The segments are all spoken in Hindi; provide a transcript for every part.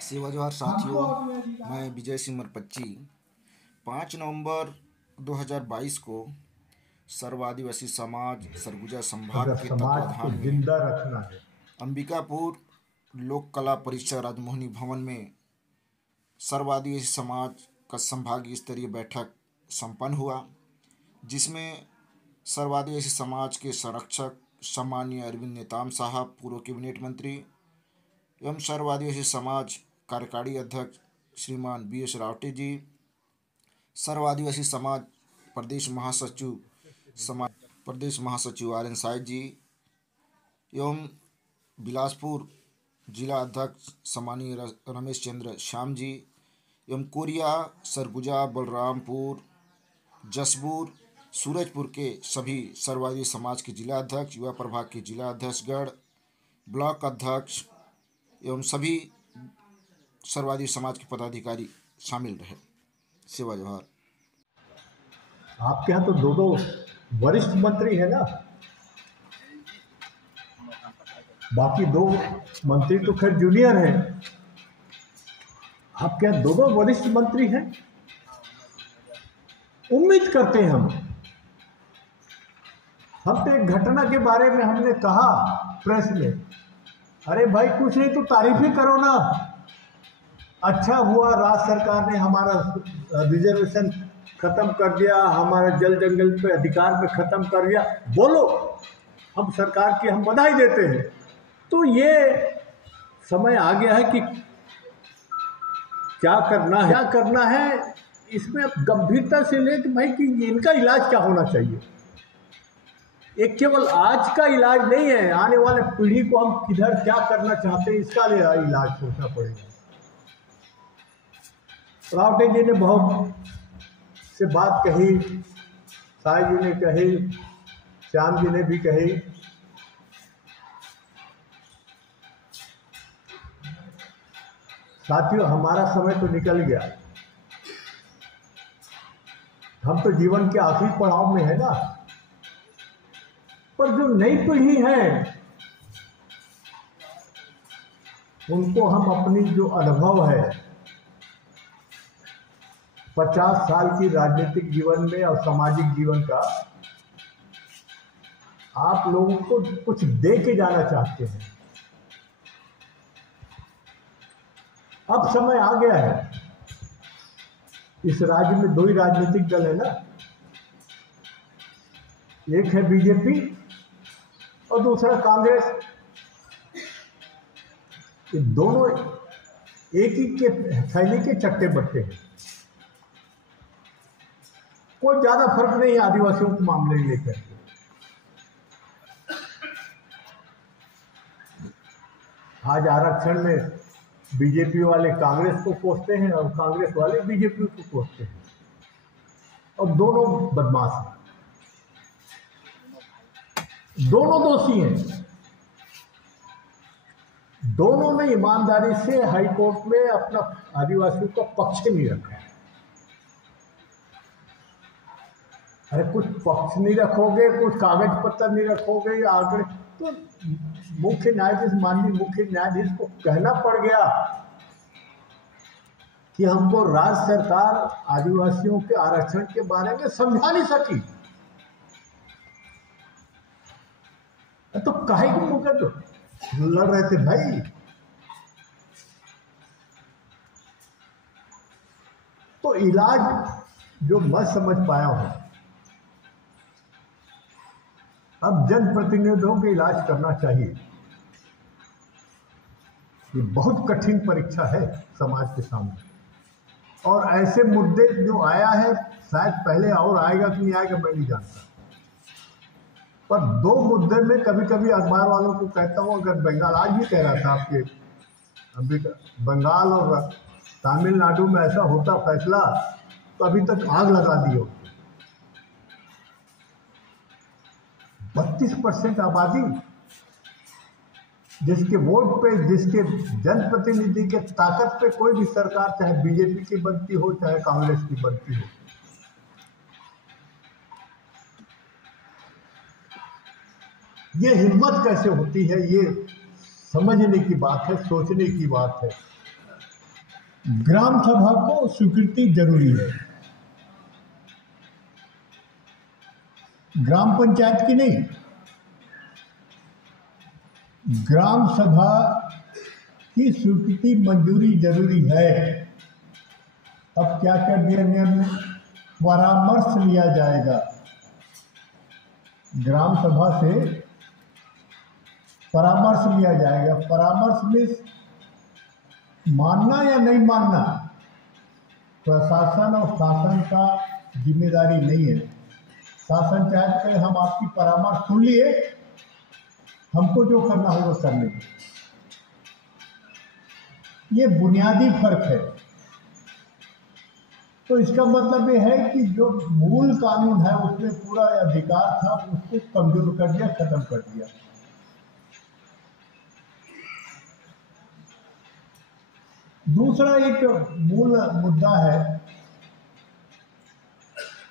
सेवा जोहार साथियों, मैं विजय सिंह मरपच्ची। 5 नवंबर 2022 को सर्व आदिवासी समाज सरगुजा संभाग अगर के समाज को तत्वाधान में जिंदा रखना है, अंबिकापुर लोक कला परिसर राजमोहनी भवन में सर्व आदिवासी समाज का संभागीय स्तरीय बैठक संपन्न हुआ, जिसमें सर्व आदिवासी समाज के संरक्षक सम्मानीय अरविंद नेताम साहब, पूर्व कैबिनेट मंत्री एवं सर्व आदिवासी समाज कार्यकारी अध्यक्ष श्रीमान BS रावटे जी, सर्व आदिवासी समाज प्रदेश महासचिव RN साय जी एवं बिलासपुर जिला अध्यक्ष सम्मानीय रमेश चंद्र श्याम जी एवं कोरिया, सरगुजा, बलरामपुर, जसपुर, सूरजपुर के सभी सर्व आदिवासी समाज के जिला अध्यक्ष, युवा प्रभाग के जिला अध्यक्षगण, ब्लॉक अध्यक्ष एवं सभी सर्वाधिक समाज के पदाधिकारी शामिल रहे। सेवा जोहार। आपके यहाँ तो दो वरिष्ठ मंत्री है ना, बाकी 2 मंत्री तो खैर जूनियर हैं। आपके यहाँ दो वरिष्ठ मंत्री हैं। उम्मीद करते हैं हम तो एक घटना के बारे में हमने कहा प्रेस में, अरे भाई कुछ नहीं तो तारीफ ही करो ना। अच्छा हुआ राज्य सरकार ने हमारा रिजर्वेशन खत्म कर दिया, हमारा जल जंगल पे अधिकार पे खत्म कर दिया, बोलो, हम सरकार की हम बधाई देते हैं। तो ये समय आ गया है कि क्या करना है इसमें गंभीरता से ले कि भाई कि इनका इलाज क्या होना चाहिए। एक केवल आज का इलाज नहीं है, आने वाले पीढ़ी को हम किधर क्या करना चाहते हैं इसका इलाज सोचना पड़ेगा। रावटे जी ने बहुत से बात कही, साय जी ने कही, श्याम जी ने भी कही। साथियों, हमारा समय तो निकल गया, हम तो जीवन के आखिरी पड़ाव में है ना। पर जो नई पीढ़ी है उनको हम अपनी जो अनुभव है 50 साल की राजनीतिक जीवन में और सामाजिक जीवन का, आप लोगों को कुछ दे के जाना चाहते हैं। अब समय आ गया है, इस राज्य में 2 ही राजनीतिक दल है ना, एक है बीजेपी और दूसरा कांग्रेस। ये दोनों एक ही के थैली के चट्टे बट्टे हैं। कोई ज्यादा फर्क नहीं है आदिवासियों के मामले लेकर। आज आरक्षण में बीजेपी वाले कांग्रेस को कोसते हैं और कांग्रेस वाले बीजेपी को कोसते हैं, और दोनों बदमाश हैं, दोनों दोषी हैं। दोनों ने ईमानदारी से हाई कोर्ट में अपना आदिवासियों का पक्ष नहीं रखा। अरे कुछ पक्ष नहीं रखोगे, कुछ कागज पत्र नहीं रखोगे, आगे तो मुख्य न्यायाधीश, माननीय मुख्य न्यायाधीश को कहना पड़ गया कि हमको राज्य सरकार आदिवासियों के आरक्षण के बारे में समझा नहीं सकी। तो काहे को मुझे तो लड़ रहे थे भाई। तो इलाज जो मैं समझ पाया हूं, अब जनप्रतिनिधियों को इलाज करना चाहिए। ये बहुत कठिन परीक्षा है समाज के सामने, और ऐसे मुद्दे जो आया है, शायद पहले और आएगा कि नहीं आएगा मैं नहीं जानता, पर 2 मुद्दे में कभी कभी अखबार वालों को कहता हूँ, अगर बंगाल, आज भी कह रहा था आपके, अभी बंगाल और तमिलनाडु में ऐसा होता फैसला तो अभी तक आग लगा दी हो। 32% आबादी, जिसके वोट पे, जिसके जनप्रतिनिधि के ताकत पे कोई भी सरकार, चाहे बीजेपी की बनती हो चाहे कांग्रेस की बनती हो, ये हिम्मत कैसे होती है, ये समझने की बात है, सोचने की बात है। ग्राम सभा को स्वीकृति जरूरी है, ग्राम पंचायत की नहीं। ग्राम सभा की स्वीकृति मंजूरी जरूरी है। अब क्या कर दिया नियम में, परामर्श लिया जाएगा ग्राम सभा से, परामर्श लिया जाएगा। परामर्श में मानना या नहीं मानना प्रशासन और शासन का जिम्मेदारी नहीं है। शासन चाहे कि हम आपकी परामर्श सुन लिए, हमको जो करना होगा कर लेंगे। ये बुनियादी फर्क है। तो इसका मतलब ये है कि जो मूल कानून है उसमें पूरा अधिकार था, उसको कमजोर कर दिया, खत्म कर दिया। दूसरा एक मूल मुद्दा है,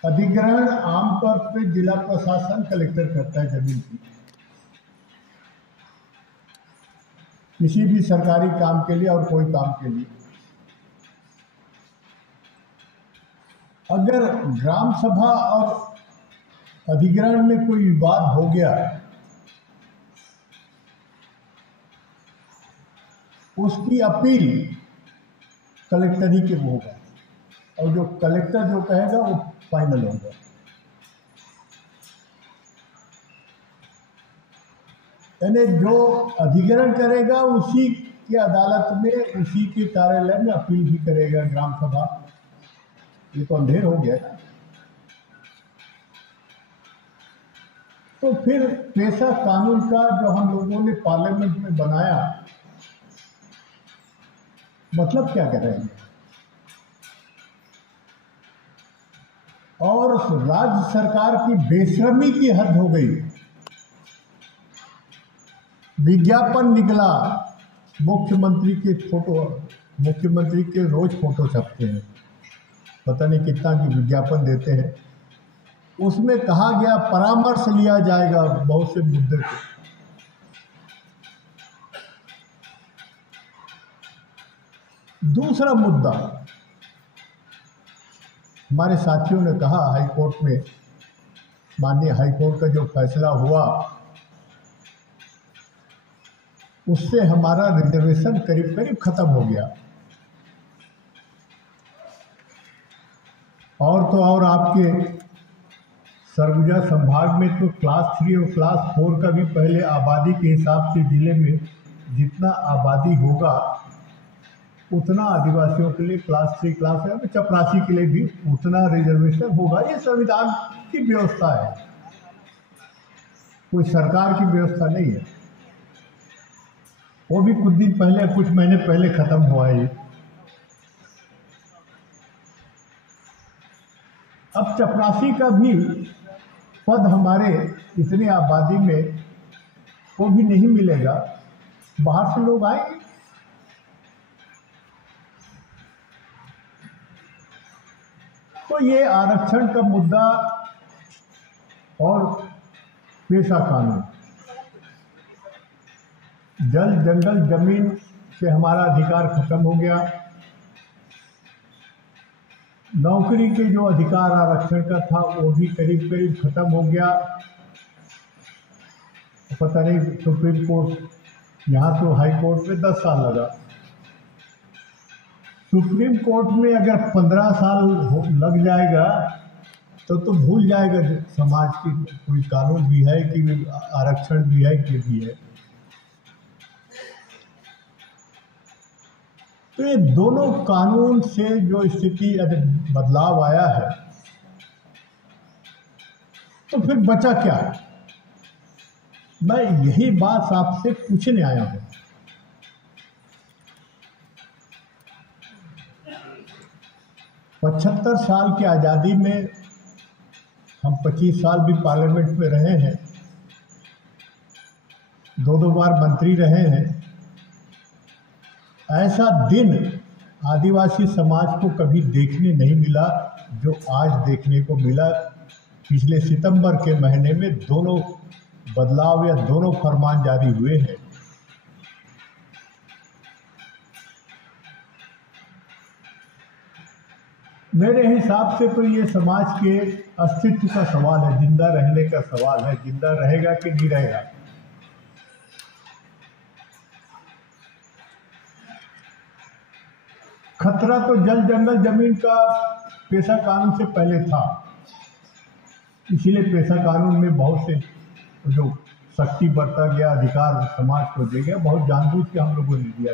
अधिग्रहण आमतौर पर जिला प्रशासन कलेक्टर करता है जमीन की, किसी भी सरकारी काम के लिए और कोई काम के लिए। अगर ग्राम सभा और अधिग्रहण में कोई विवाद हो गया, उसकी अपील कलेक्टर ही के वो होगा, और जो कलेक्टर जो कहेगा वो फाइनल होगा। यानी जो अधिग्रहण करेगा उसी की अदालत में, उसी के कार्यालय में अपील भी करेगा ग्राम सभा। ये तो अंधेर हो गया। तो फिर पेशा कानून का जो हम लोगों ने पार्लियामेंट में बनाया, मतलब क्या कर रहे हैं? और राज्य सरकार की बेशर्मी की हद हो गई। विज्ञापन निकला, मुख्यमंत्री के फोटो, मुख्यमंत्री के रोज फोटो छपते हैं, पता नहीं कितना की विज्ञापन देते हैं। उसमें कहा गया परामर्श लिया जाएगा बहुत से मुद्दे को। दूसरा मुद्दा, हमारे साथियों ने कहा हाई कोर्ट में, माननीय हाई कोर्ट का जो फैसला हुआ उससे हमारा रिजर्वेशन करीब करीब खत्म हो गया। और तो और आपके सरगुजा संभाग में तो क्लास 3 और क्लास 4 का भी पहले आबादी के हिसाब से जिले में जितना आबादी होगा उतना आदिवासियों के लिए क्लास 3 क्लास है, चपरासी के लिए भी उतना रिजर्वेशन होगा। ये संविधान की व्यवस्था है, कोई सरकार की व्यवस्था नहीं है। वो भी कुछ दिन पहले, कुछ महीने पहले खत्म हुआ है। अब चपरासी का भी पद हमारे इतनी आबादी में वो भी नहीं मिलेगा, बाहर से लोग आएंगे। तो ये आरक्षण का मुद्दा और पेशा कानून, जल जंगल जमीन से हमारा अधिकार खत्म हो गया। नौकरी के जो अधिकार आरक्षण का था वो भी करीब करीब खत्म हो गया। पता नहीं सुप्रीम कोर्ट, यहाँ तो हाई कोर्ट में 10 साल लगा। सुप्रीम कोर्ट में अगर 15 साल लग जाएगा तो भूल जाएगा समाज की कोई कानून भी है कि आरक्षण भी है कि भी है। तो ये दोनों कानून से जो स्थिति बदलाव आया है, तो फिर बचा क्या? मैं यही बात आपसे पूछने आया हूं। पचहत्तर साल की आज़ादी में हम 25 साल भी पार्लियामेंट में रहे हैं, 2 बार मंत्री रहे हैं। ऐसा दिन आदिवासी समाज को कभी देखने नहीं मिला जो आज देखने को मिला। पिछले सितंबर के महीने में दोनों बदलाव या दोनों फरमान जारी हुए हैं। मेरे हिसाब से तो ये समाज के अस्तित्व का सवाल है, जिंदा रहने का सवाल है। जिंदा रहेगा कि नहीं रहेगा। खतरा तो जल जंगल जमीन का पेशा कानून से पहले था, इसीलिए पेशा कानून में बहुत से जो सख्ती बरता गया, अधिकार समाज को दे गया, बहुत जानबूझ के हम लोगों ने दिया।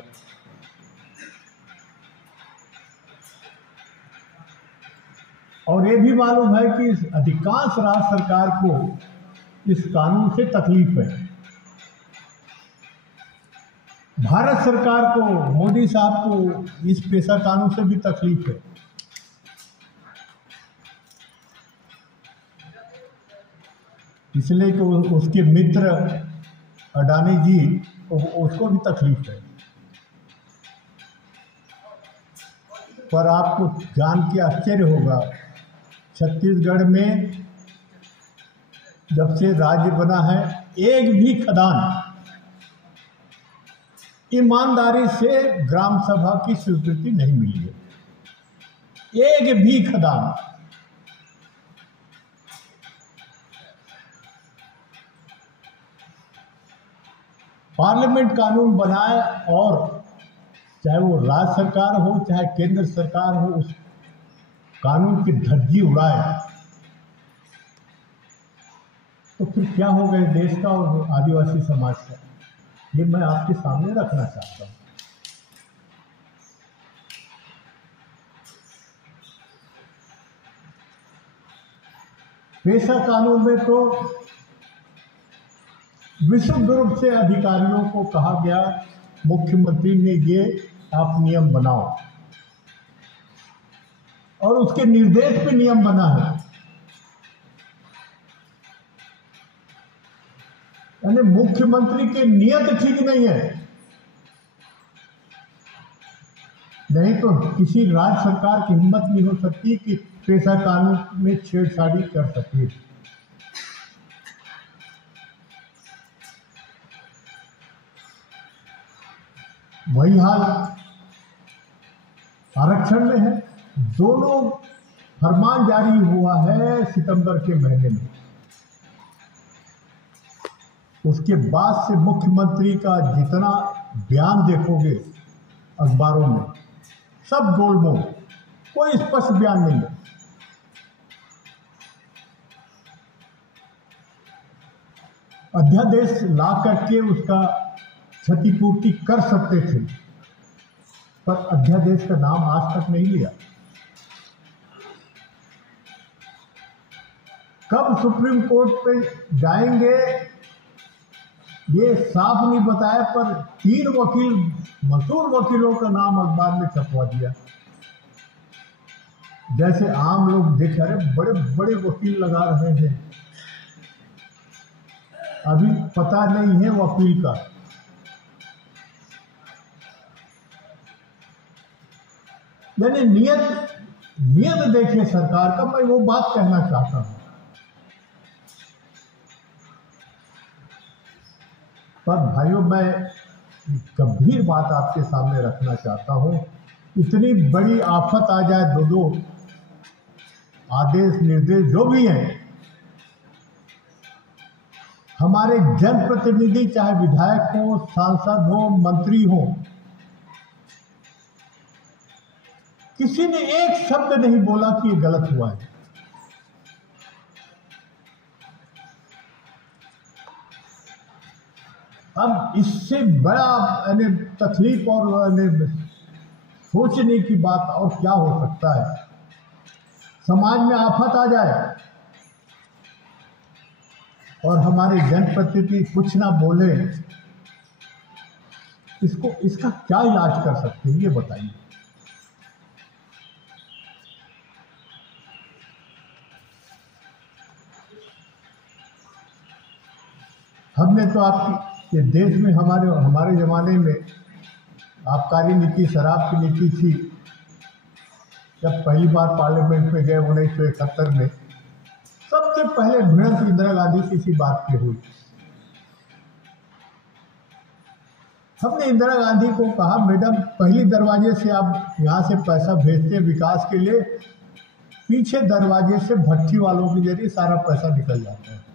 और ये भी मालूम है कि अधिकांश राज्य सरकार को इस कानून से तकलीफ है। भारत सरकार को, मोदी साहब को इस पेशा कानून से भी तकलीफ है। इसलिए तो उसके मित्र अडानी जी उसको भी तकलीफ है। पर आपको जान के आश्चर्य होगा, छत्तीसगढ़ में जब से राज्य बना है, एक भी खदान ईमानदारी से ग्राम सभा की स्वीकृति नहीं मिली है। एक भी खदान। पार्लियामेंट कानून बनाए और चाहे वो राज्य सरकार हो चाहे केंद्र सरकार हो, उस कानून की धज्जी उड़ाए, तो फिर क्या होगा इस देश का और आदिवासी समाज का। ये मैं आपके सामने रखना चाहता हूं। पेशा कानून में तो विशुद्ध रूप से अधिकारियों को कहा गया, मुख्यमंत्री ने ये आप नियम बनाओ, और उसके निर्देश पे नियम बना है। यानी मुख्यमंत्री की नियत ठीक नहीं है, नहीं तो किसी राज्य सरकार की हिम्मत नहीं हो सकती कि पेशा कानून में छेड़छाड़ी कर सके। वही हाल आरक्षण में है। दोनों फरमान जारी हुआ है सितंबर के महीने में। उसके बाद से मुख्यमंत्री का जितना बयान देखोगे अखबारों में, सब गोलमोल, कोई स्पष्ट बयान नहीं है। अध्यादेश ला करके उसका क्षतिपूर्ति कर सकते थे, पर अध्यादेश का नाम आज तक नहीं लिया। कब सुप्रीम कोर्ट पे जाएंगे ये साफ नहीं बताया, पर 3 वकील, मशहूर वकीलों का नाम अखबार में छपवा दिया। जैसे आम लोग देख रहे, बड़े बड़े वकील लगा रहे हैं, अभी पता नहीं है वकील का। यानी नियत देखिए सरकार का। मैं वो बात कहना चाहता हूं। पर भाइयों, मैं गंभीर बात आपके सामने रखना चाहता हूं। इतनी बड़ी आफत आ जाए, दो आदेश निर्देश जो भी हैं, हमारे जनप्रतिनिधि चाहे विधायक हो, सांसद हो, मंत्री हो, किसी ने एक शब्द नहीं बोला कि ये गलत हुआ है। अब इससे बड़ा तकलीफ और सोचने की बात और क्या हो सकता है। समाज में आफत आ जाए और हमारे जनप्रतिनिधि कुछ ना बोले, इसका क्या इलाज कर सकते हैं, ये बताइए। हमने तो आपकी देश में हमारे ज़माने में आबकारी नीति, शराब की नीति थी। जब पहली बार पार्लियामेंट में गए 1971 में, सबसे पहले भिड़ंत इंदिरा गांधी की इसी बात पे हुई। हमने इंदिरा गांधी को कहा, मैडम पहली दरवाजे से आप यहाँ से पैसा भेजते हैं विकास के लिए, पीछे दरवाजे से भट्टी वालों के जरिए सारा पैसा निकल जाता है।